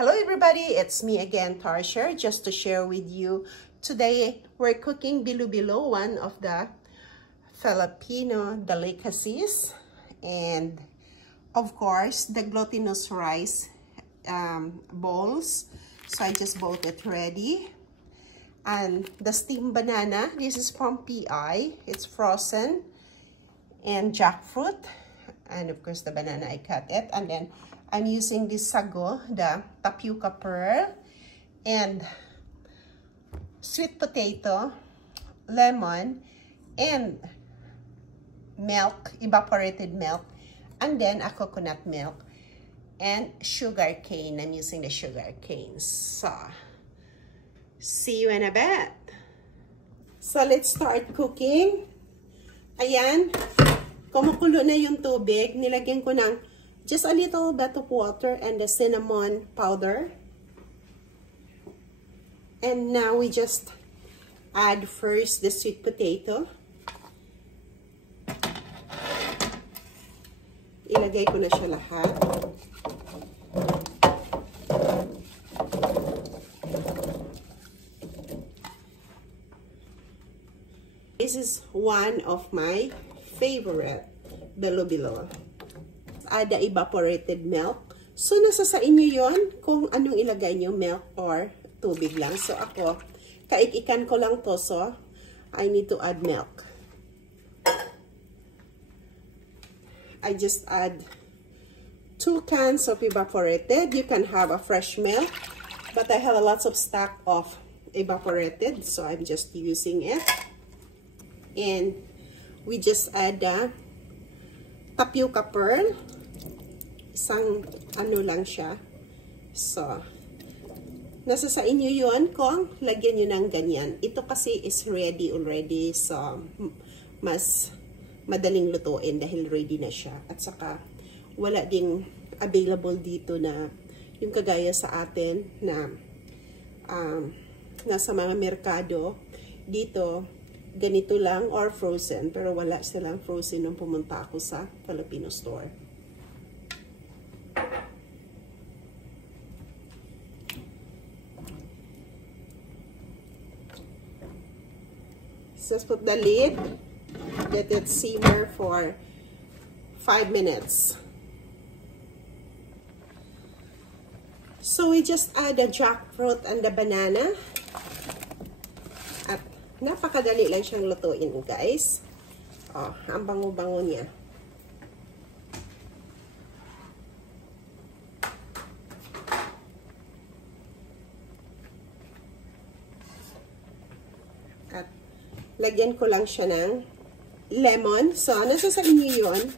Hello everybody, it's me again, Tarsher, just to share with you. Today, we're cooking bilo-bilo, one of the Filipino delicacies. And of course, the glutinous rice balls. So I just bought it ready. And the steamed banana, this is from PI. It's frozen. And jackfruit. And of course, the banana, I cut it. And then I'm using this sago, the tapioca pearl, and sweet potato, lemon, and milk, evaporated milk, and then a coconut milk, and sugar cane. I'm using the sugar cane. So, see you in a bit. So, let's start cooking. Ayan, kumukulo na yung tubig. Nilagyan ko ng just a little bit of water and the cinnamon powder. And now we just add first the sweet potato. Ilagay ko na siya lahat. This is one of my favorite bilo-bilo. Add the evaporated milk. So, nasa sa inyo yon kung anong ilagay nyo, milk or tubig lang. So, ako, kaikikan ko lang to. So, I need to add milk. I just add 2 cans of evaporated. You can have a fresh milk. But I have a lots of stock of evaporated. So, I'm just using it. And we just add the tapioca pearl. Isang ano lang siya. So, nasa sa inyo yun kung lagyan nyo ng ganyan. Ito kasi is ready already. So, mas madaling lutuin dahil ready na siya. At saka, wala ding available dito na yung kagaya sa atin na nasa mga merkado. Dito, ganito lang or frozen. Pero wala silang frozen nung pumunta ako sa Filipino store. Just put the lid, let it simmer for 5 minutes. So we just add the jackfruit and the banana. At napakadali lang siyang lutuin, guys. Oh, ang bango-bango niya. At lagyan ko lang siya ng lemon. So, nasa sa inyo yun.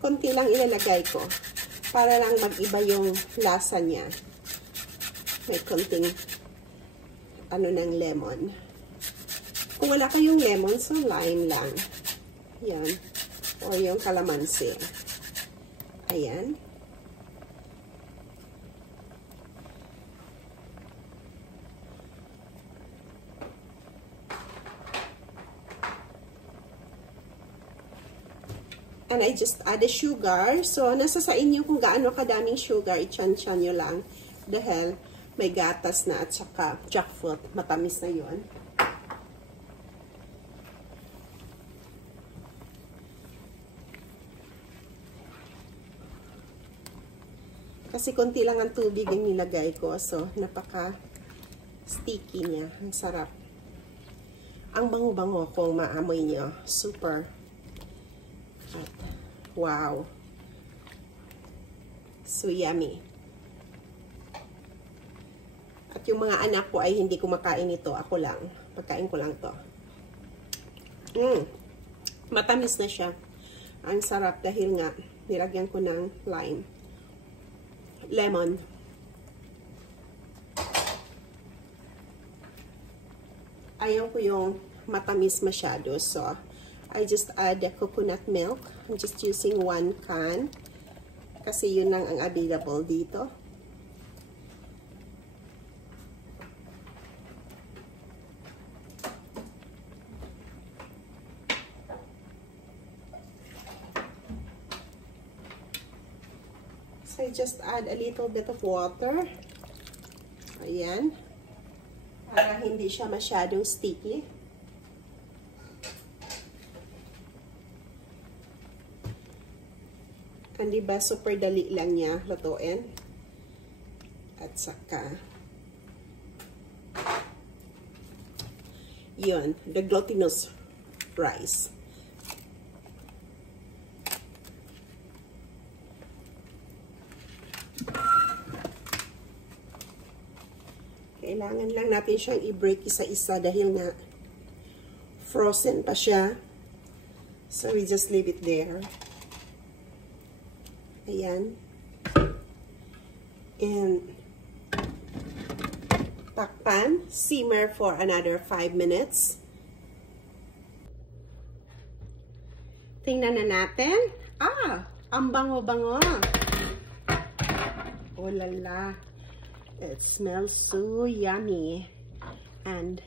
Konti lang ilalagay ko. Para lang mag-iba yung lasa niya. May konting ano ng lemon. Kung wala kayong lemon, so lime lang. Yan. O yung calamansi. Ayan. And I just add the sugar. So, nasa sa inyo kung gaano kadaming sugar, i-chan-chan nyo lang. Dahil may gatas na at saka jackfruit. Matamis na yun. Kasi konti lang ang tubig yung nilagay ko. So, napaka-sticky niya. Ang sarap. Ang bango-bango kung maamoy nyo. Super. At, wow. So yummy. At yung mga anak ko ay hindi kumakain ito. Ako lang. Pagkain ko lang to. Matamis na siya. Ang sarap dahil nga nilagyan ko ng lime. Lemon. Ayaw ko yung matamis masyado. So, I just add the coconut milk. I'm just using 1 can. Kasi yun lang ang available dito. So I just add a little bit of water. Ayan. Para hindi siya masyadong sticky. Hindi ba super dali lang niya lutuin? At saka yun, the glutinous rice. Kailangan lang natin siyang i-break isa-isa dahil nga frozen pa siya. So we just leave it there. Ayan. And takpan, simmer for another 5 minutes. Tingnan na natin. Ah, ang bango-bango. Oh la la. It smells so yummy. And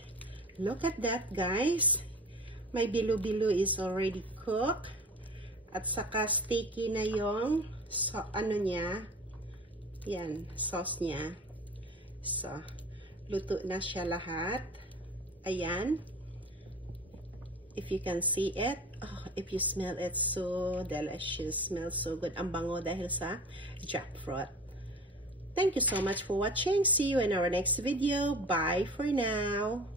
look at that, guys. My bilo-bilo is already cooked. At saka sticky na yung ano niya. Yan, sauce niya. So, luto na siya lahat. Ayan. If you can see it, oh, if you smell it, so delicious. Smells so good. Ang bango dahil sa jackfruit. Thank you so much for watching. See you in our next video. Bye for now.